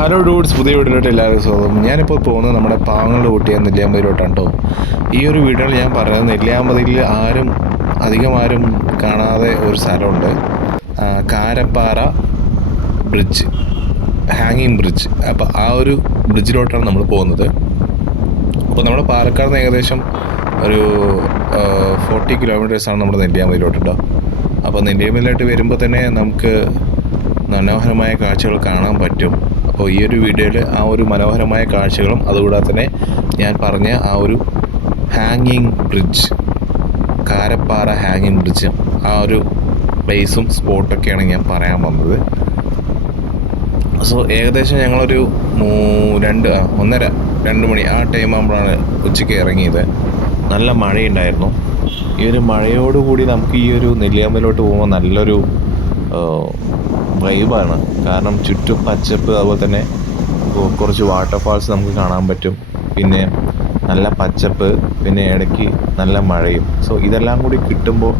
Hello dudes പുതിയ വീട്ടിലോട്ട് എല്ലാവർക്കും സ്വാഗതം. ഞാനിപ്പോൾ പോകുന്നത് നമ്മുടെ പാവങ്ങളുടെ ഊട്ടിയ നെല്ലിയാമ്പതിയിലോട്ടാണ് കേട്ടോ ഈ ഒരു വീഡിയോയിൽ ഞാൻ പറയുന്നത് നെല്ലിയാമ്പതിയിൽ ആരും അധികം ആരും കാണാതെ ഒരു സ്ഥലമുണ്ട്. കാരപ്പാറ ബ്രിഡ്ജ് ഹാങ്ങിങ് ബ്രിഡ്ജ് അപ്പോൾ ആ ഒരു ബ്രിഡ്ജിലോട്ടാണ് നമ്മൾ പോകുന്നത്. അപ്പോൾ നമ്മുടെ പാലക്കാട് ഏകദേശം ഒരു ഫോർട്ടി കിലോമീറ്റേഴ്സാണ് നമ്മുടെ നെല്ലിയാമ്പതിയിലോട്ട് അപ്പോൾ നെല്ലിയാമ്പതിയിലോട്ട് വരുമ്പോൾ തന്നെ നമുക്ക് മനോഹരമായ കാഴ്ചകൾ കാണാൻ പറ്റും. അപ്പോൾ ഈ ഒരു വീഡിയോയിൽ ആ ഒരു മനോഹരമായ കാഴ്ചകളും അതുകൂടാതെ തന്നെ ഞാൻ പറഞ്ഞ ആ ഒരു ഹാങ്ങിങ് ബ്രിഡ്ജ് കാരപ്പാറ ഹാങ്ങിങ് ബ്രിഡ്ജ് ആ ഒരു പ്ലേസും സ്പോട്ടൊക്കെയാണ് ഞാൻ പറയാൻ വന്നത്. സോ ഏകദേശം ഞങ്ങളൊരു രണ്ട് ഒന്നര രണ്ട് മണി ആ ടൈം ആകുമ്പോഴാണ് ഉച്ചയ്ക്ക് ഇറങ്ങിയത്. നല്ല മഴയുണ്ടായിരുന്നു. ഈ ഒരു മഴയോടുകൂടി നമുക്ക് ഈ ഒരു നെല്ലിയാമ്പലോട്ട് പോകുമ്പോൾ നല്ലൊരു വൈബാണ് കാരണം ചുറ്റും പച്ചപ്പ് അതുപോലെ തന്നെ കുറച്ച് വാട്ടർഫാൾസ് നമുക്ക് കാണാൻ പറ്റും. പിന്നെ നല്ല പച്ചപ്പ് പിന്നെ ഇടയ്ക്ക് നല്ല മഴയും. സോ ഇതെല്ലാം കൂടി കിട്ടുമ്പോൾ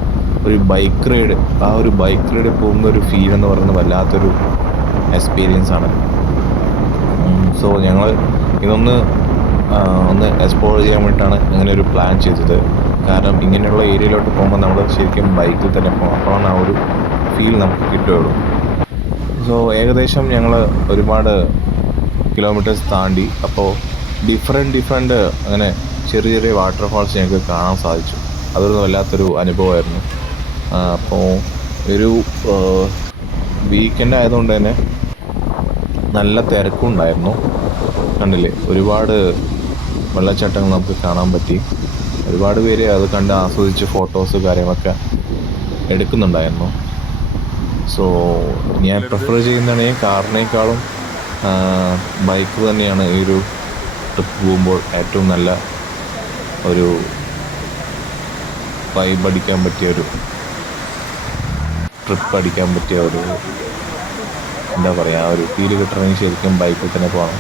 ഒരു ബൈക്ക് റൈഡ് ആ ഒരു ബൈക്ക് റൈഡ് പോകുന്ന ഒരു ഫീൽ എന്ന് പറയുന്നത് വല്ലാത്തൊരു എക്സ്പീരിയൻസ് ആണ്. സോ ഞങ്ങൾ ഇതൊന്ന് ഒന്ന് എക്സ്പ്ലോർ ചെയ്യാൻ വേണ്ടിയിട്ടാണ് ഇങ്ങനെ ഒരു പ്ലാൻ ചെയ്തത്. കാരണം ഇങ്ങനെയുള്ള ഏരിയയിലോട്ട് പോകുമ്പോൾ നമ്മൾ ശരിക്കും ബൈക്കിൽ തന്നെ പോകണം അപ്പോഴാണ് ആ ഒരു ഫീൽ നമുക്ക് കിട്ടുകയുള്ളൂ. സോ ഏകദേശം ഞങ്ങൾ ഒരുപാട് കിലോമീറ്റേഴ്സ് താണ്ടി. അപ്പോൾ ഡിഫറെന്റ് ഡിഫറെന്റ് അങ്ങനെ ചെറിയ ചെറിയ വാട്ടർഫാൾസ് ഞങ്ങൾക്ക് കാണാൻ സാധിച്ചു. അതൊരു വല്ലാത്തൊരു അനുഭവമായിരുന്നു. അപ്പോൾ ഒരു വീക്കെൻഡ് ആയതുകൊണ്ട് തന്നെ നല്ല തിരക്കും ഉണ്ടായിരുന്നു കണ്ടില്ലേ? ഒരുപാട് വെള്ളച്ചാട്ടങ്ങൾ നമുക്ക് കാണാൻ പറ്റി. ഒരുപാട് പേര് അത് കണ്ട് ആസ്വദിച്ച് ഫോട്ടോസ് കാര്യങ്ങളൊക്കെ എടുക്കുന്നുണ്ടായിരുന്നു. സോ ഞാൻ പ്രിഫർ ചെയ്യുന്നതാണ് ഈ കാറിനേക്കാളും ബൈക്ക് തന്നെയാണ് ഈ ഒരു ട്രിപ്പ് പോകുമ്പോൾ ഏറ്റവും നല്ല ഒരു വൈബ് അടിക്കാൻ പറ്റിയ ഒരു ട്രിപ്പ് അടിക്കാൻ പറ്റിയ ഒരു എന്താ പറയുക ഒരു ഫീൽ കിട്ടണമെങ്കിൽ ശരിക്കും ബൈക്കിൽ തന്നെ പോകണം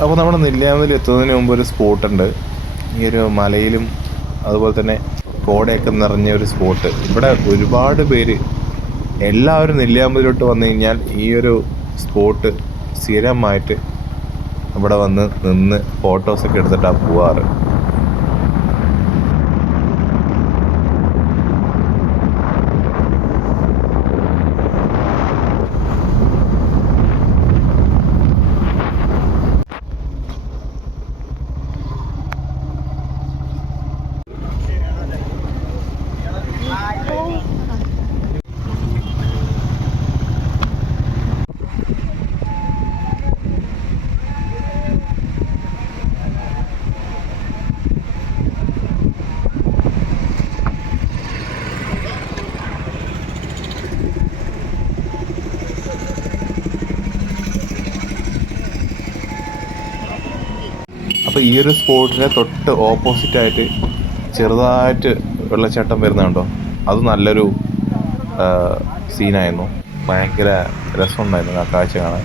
അപ്പോൾ നമ്മുടെ നെല്ലിയാമ്പതിൽ എത്തുന്നതിന് മുമ്പ് ഒരു സ്പോട്ടുണ്ട് ഈ ഒരു മലയിലും അതുപോലെ തന്നെ കോടയൊക്കെ നിറഞ്ഞ ഒരു സ്പോട്ട്. ഇവിടെ ഒരുപാട് പേര് എല്ലാവരും നെല്ലിയാമ്പതിലോട്ട് വന്നു കഴിഞ്ഞാൽ ഈ ഒരു സ്പോട്ട് സ്ഥിരമായിട്ട് ഇവിടെ വന്ന് നിന്ന് ഫോട്ടോസൊക്കെ എടുത്തിട്ടാണ് പോവാറ് അപ്പോൾ ഈ ഒരു സ്പോട്ടിന് തൊട്ട് ഓപ്പോസിറ്റായിട്ട് ചെറുതായിട്ട് വെള്ളച്ചാട്ടം വരുന്നുണ്ടോ അത് നല്ലൊരു സീനായിരുന്നു ഭയങ്കര രസമുണ്ടായിരുന്നു ആ കാഴ്ച കാണാൻ.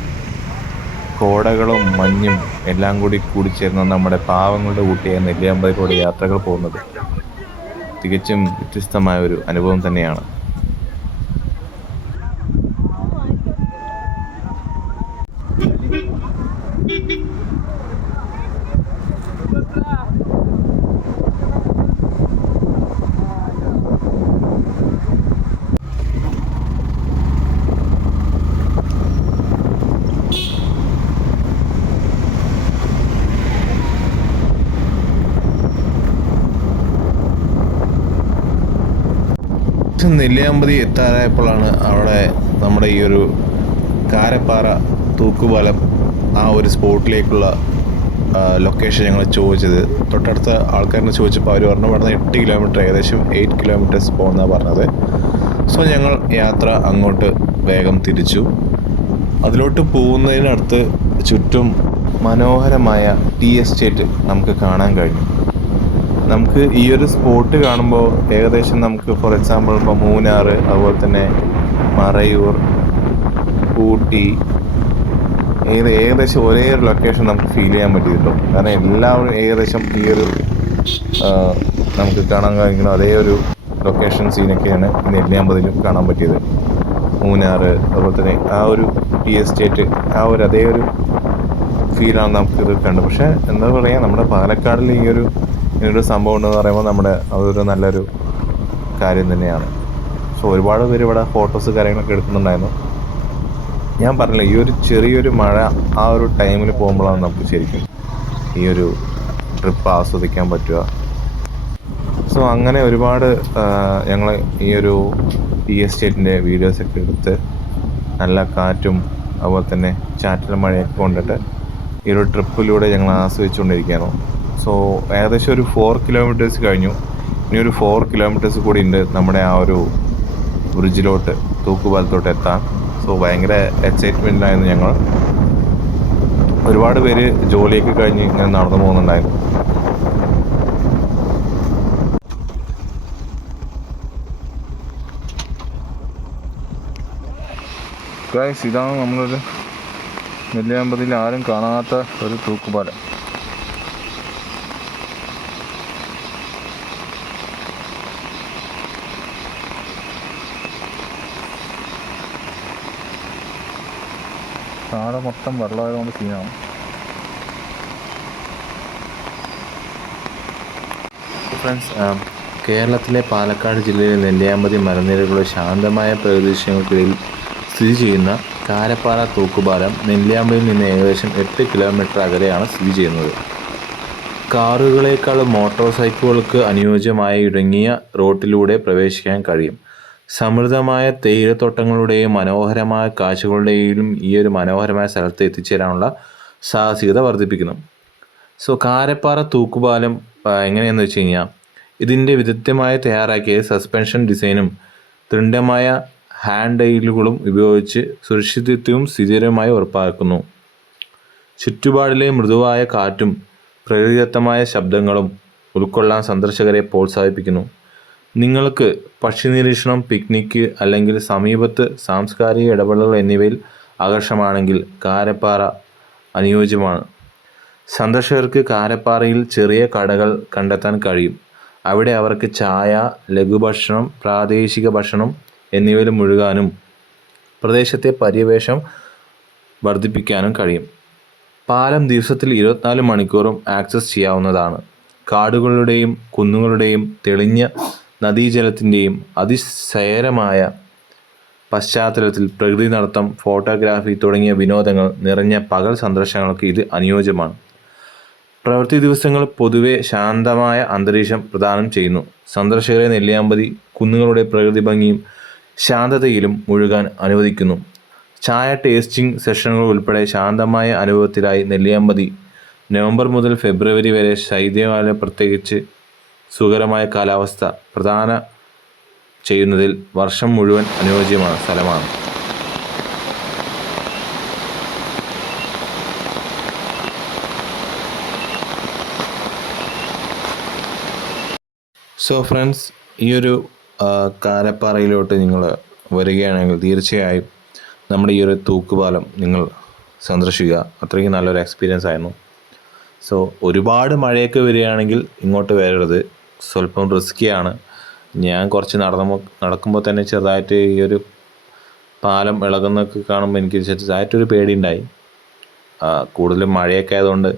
കോടകളും മഞ്ഞും എല്ലാം കൂടി കൂടിച്ചേർന്ന് നമ്മുടെ പാവങ്ങളുടെ കൂട്ടിയ നെല്ലിയാമ്പതിലൂടെ യാത്രകൾ പോകുന്നത്. തികച്ചും വ്യത്യസ്തമായ ഒരു അനുഭവം തന്നെയാണ്. നെല്ലിയാമ്പതി എത്താറായപ്പോഴാണ് അവിടെ നമ്മുടെ ഈ ഒരു കാരപ്പാറ തൂക്കുപാലം ആ ഒരു സ്പോട്ടിലേക്കുള്ള ലൊക്കേഷൻ ഞങ്ങൾ ചോദിച്ചത്. തൊട്ടടുത്ത ആൾക്കാരനെ ചോദിച്ചപ്പോൾ അവർ പറഞ്ഞു പറഞ്ഞാൽ എട്ട് കിലോമീറ്റർ ഏകദേശം എയ്റ്റ് കിലോമീറ്റേഴ്സ് പോകുന്നതാണ് പറഞ്ഞത്. സോ ഞങ്ങൾ യാത്ര അങ്ങോട്ട് വേഗം തിരിച്ചു. അതിലോട്ട് പോകുന്നതിനടുത്ത് ചുറ്റും മനോഹരമായ ടീ എസ്റ്റേറ്റ് നമുക്ക് കാണാൻ കഴിഞ്ഞു. നമുക്ക് ഈ ഒരു സ്പോട്ട് കാണുമ്പോൾ ഏകദേശം നമുക്ക് ഫോർ എക്സാമ്പിൾ ഇപ്പോൾ മൂന്നാർ അതുപോലെ തന്നെ മറയൂർ ഊട്ടി ഏത് ഏകദേശം ഒരേ ഒരു ലൊക്കേഷൻ നമുക്ക് ഫീൽ ചെയ്യാൻ പറ്റിയിട്ടുള്ളൂ കാരണം എല്ലാവരും ഏകദേശം ഈ ഒരു നമുക്ക് കാണാൻ കഴിയുന്ന അതേ ഒരു ലൊക്കേഷൻ സീനൊക്കെയാണ് ഈ നെല്ലിയാമ്പതിലും കാണാൻ പറ്റിയത്. മൂന്നാർ അതുപോലെ തന്നെ ആ ഒരു ടി എസ്റ്റേറ്റ് ആ ഒരു അതേ ഒരു ഫീലാണ് നമുക്കിത് കണ്ടത്. പക്ഷേ എന്താ പറയുക നമ്മുടെ പാലക്കാടിൽ ഈ ഒരു ഇങ്ങനൊരു സംഭവം ഉണ്ടെന്ന് പറയുമ്പോൾ നമ്മുടെ അതൊരു നല്ലൊരു കാര്യം തന്നെയാണ്. സോ ഒരുപാട് പേര് ഇവിടെ ഫോട്ടോസ് കാര്യങ്ങളൊക്കെ എടുക്കുന്നുണ്ടായിരുന്നു. ഞാൻ പറഞ്ഞില്ല ഈ ഒരു ചെറിയൊരു മഴ ആ ഒരു ടൈമിൽ പോകുമ്പോഴാണ് നമുക്ക് ശരിക്കും ഈ ഒരു ട്രിപ്പ് ആസ്വദിക്കാൻ പറ്റുക. സോ അങ്ങനെ ഒരുപാട് ഞങ്ങൾ ഈ ഒരു ടി എസ്റ്റേറ്റിന്റെ വീഡിയോസൊക്കെ എടുത്ത് നല്ല കാറ്റും അതുപോലെ തന്നെ ചാറ്റൽ മഴയൊക്കെ കൊണ്ടിട്ട് ഈ ഒരു ട്രിപ്പിലൂടെ ഞങ്ങൾ ആസ്വദിച്ചുകൊണ്ടിരിക്കുകയാണ്. സോ ഏകദേശം ഒരു ഫോർ കിലോമീറ്റേഴ്സ് കഴിഞ്ഞു. ഇനി ഒരു ഫോർ കിലോമീറ്റേഴ്സ് കൂടി ഉണ്ട് നമ്മുടെ ആ ഒരു ബ്രിഡ്ജിലോട്ട് തൂക്കുപാലത്തോട്ട് എത്താൻ. സോ ഭയങ്കര എക്സൈറ്റ്മെന്റിലായിരുന്നു ഞങ്ങൾ. ഒരുപാട് പേര് ജോലിയൊക്കെ കഴിഞ്ഞ് ഇങ്ങനെ നടന്നു പോകുന്നുണ്ടായിരുന്നു. ഗൈസ് ഇതാണ് നമ്മളൊരു നെല്ലിയാമ്പതിയിൽ ആരും കാണാത്ത ഒരു തൂക്കുപാലം. താഴെ മൊത്തം വെള്ളമായതുകൊണ്ട് സീനാണ് ഫ്രണ്ട്സ് കേരളത്തിലെ പാലക്കാട് ജില്ലയിലെ നെല്ലിയാമ്പതി മലനിരകളുടെ ശാന്തമായ പ്രദേശങ്ങൾക്കിടയിൽ സ്ഥിതി ചെയ്യുന്ന കാരപ്പാറ തൂക്കുപാലം നെല്ലിയാമ്പതിയിൽ നിന്ന് ഏകദേശം എട്ട് കിലോമീറ്റർ അകലെയാണ് സ്ഥിതി ചെയ്യുന്നത്. കാറുകളേക്കാൾ മോട്ടോർ സൈക്കിളുകൾക്ക് അനുയോജ്യമായ ഇടുങ്ങിയ റോട്ടിലൂടെ പ്രവേശിക്കാൻ കഴിയും. സമൃദ്ധമായ തേയിലത്തോട്ടങ്ങളുടെയും മനോഹരമായ കാഴ്ചകളുടെയും ഈ ഒരു മനോഹരമായ സ്ഥലത്ത് എത്തിച്ചേരാനുള്ള സാഹസികത വർദ്ധിപ്പിക്കുന്നു. സോ കാരപ്പാറ തൂക്കുപാലം എങ്ങനെയെന്ന് വെച്ച് കഴിഞ്ഞാൽ ഇതിന്റെ വിദഗ്ധമായി തയ്യാറാക്കിയ സസ്പെൻഷൻ ഡിസൈനും ദൃഢമായ ഹാൻഡ് ഐലുകളും ഉപയോഗിച്ച് സുരക്ഷിതത്വവും സ്ഥിരമായി ഉറപ്പാക്കുന്നു. ചുറ്റുപാടിലെ മൃദുവായ കാറ്റും പ്രകൃതിദത്തമായ ശബ്ദങ്ങളും ഉൾക്കൊള്ളാൻ സന്ദർശകരെ പ്രോത്സാഹിപ്പിക്കുന്നു. നിങ്ങൾക്ക് പക്ഷി നിരീക്ഷണം പിക്നിക്ക് അല്ലെങ്കിൽ സമീപത്ത് സാംസ്കാരിക ഇടപെടലുകൾ എന്നിവയിൽ ആകർഷമാണെങ്കിൽ കാരപ്പാറ അനുയോജ്യമാണ്. സന്ദർശകർക്ക് കാരപ്പാറയിൽ ചെറിയ കടകൾ കണ്ടെത്താൻ കഴിയും. അവിടെ അവർക്ക് ചായ ലഘുഭക്ഷണം പ്രാദേശിക ഭക്ഷണം എന്നിവയിൽ മുഴുകാനും പ്രദേശത്തെ പര്യവേഷം വർദ്ധിപ്പിക്കാനും കഴിയും. പാലം ദിവസത്തിൽ ഇരുപത്തിനാല് മണിക്കൂറും ആക്സസ് ചെയ്യാവുന്നതാണ്. കാടുകളുടെയും കുന്നുകളുടെയും തെളിഞ്ഞ നദീജലത്തിന്റെയും അതിശയരമായ പശ്ചാത്തലത്തിൽ പ്രകൃതി നടത്തം ഫോട്ടോഗ്രാഫി തുടങ്ങിയ വിനോദങ്ങൾ നിറഞ്ഞ പകൽ സന്ദർശനങ്ങൾക്ക് ഇത് അനുയോജ്യമാണ്. പ്രവൃത്തി ദിവസങ്ങൾ പൊതുവെ ശാന്തമായ അന്തരീക്ഷം പ്രദാനം ചെയ്യുന്നു. സന്ദർശകരെ നെല്ലിയാമ്പതി കുന്നുകളുടെ പ്രകൃതി ഭംഗിയും ശാന്തതയിലും മുഴുകാൻ അനുവദിക്കുന്നു. ചായ ടേസ്റ്റിംഗ് സെഷനുകൾ ഉൾപ്പെടെ ശാന്തമായ അനുഭവത്തിലായി നെല്ലിയാമ്പതി നവംബർ മുതൽ ഫെബ്രുവരി വരെ ശൈത്യകാലം പ്രത്യേകിച്ച് സുഖകരമായ കാലാവസ്ഥ പ്രധാന ചെയ്യുന്നതിൽ വർഷം മുഴുവൻ അനുയോജ്യമാണ് സ്ഥലമാണ്. സോ ഫ്രണ്ട്സ് ഈ ഒരു കാലപ്പാറയിലോട്ട് നിങ്ങൾ വരികയാണെങ്കിൽ തീർച്ചയായും നമ്മുടെ ഈ ഒരു തൂക്കുപാലം നിങ്ങൾ സന്ദർശിക്കുക. അത്രയ്ക്ക് നല്ലൊരു എക്സ്പീരിയൻസ് ആയിരുന്നു. സോ ഒരുപാട് മഴയൊക്കെ വരികയാണെങ്കിൽ ഇങ്ങോട്ട് വരരുത്. സ്വല്പം റിസ്ക്കിയാണ് ഞാൻ കുറച്ച് നടന്നപ്പോൾ നടക്കുമ്പോൾ തന്നെ ചെറുതായിട്ട് ഈ ഒരു പാലം ഇളകുന്നൊക്കെ കാണുമ്പോൾ എനിക്ക് ചെറുതായിട്ടൊരു പേടിയുണ്ടായി. കൂടുതലും മഴയൊക്കെ ആയതുകൊണ്ട്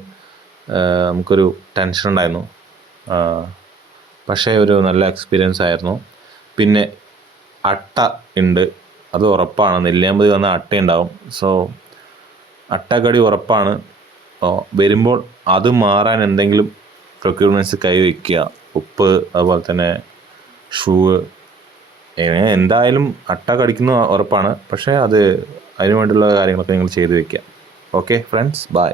നമുക്കൊരു ടെൻഷൻ ഉണ്ടായിരുന്നു. പക്ഷേ ഒരു നല്ല എക്സ്പീരിയൻസ് ആയിരുന്നു. പിന്നെ അട്ട ഉണ്ട്. അത് ഉറപ്പാണ്. നെല്ലിയാമ്പതി വന്ന അട്ട ഉണ്ടാവും സോ അട്ടക്കടി ഉറപ്പാണ് വരുമ്പോൾ അത് മാറാൻ എന്തെങ്കിലും പ്രൊക്യൂർമെന്റ്സ് കൈവയ്ക്കുക. ഉപ്പ് അതുപോലെ തന്നെ ഷൂ എന്തായാലും അട്ട കടിക്കുന്ന ഉറപ്പാണ്. പക്ഷേ അത് അതിനു വേണ്ടിയുള്ള കാര്യങ്ങളൊക്കെ നിങ്ങൾ ചെയ്ത് വെക്കുക. Okay friends bye.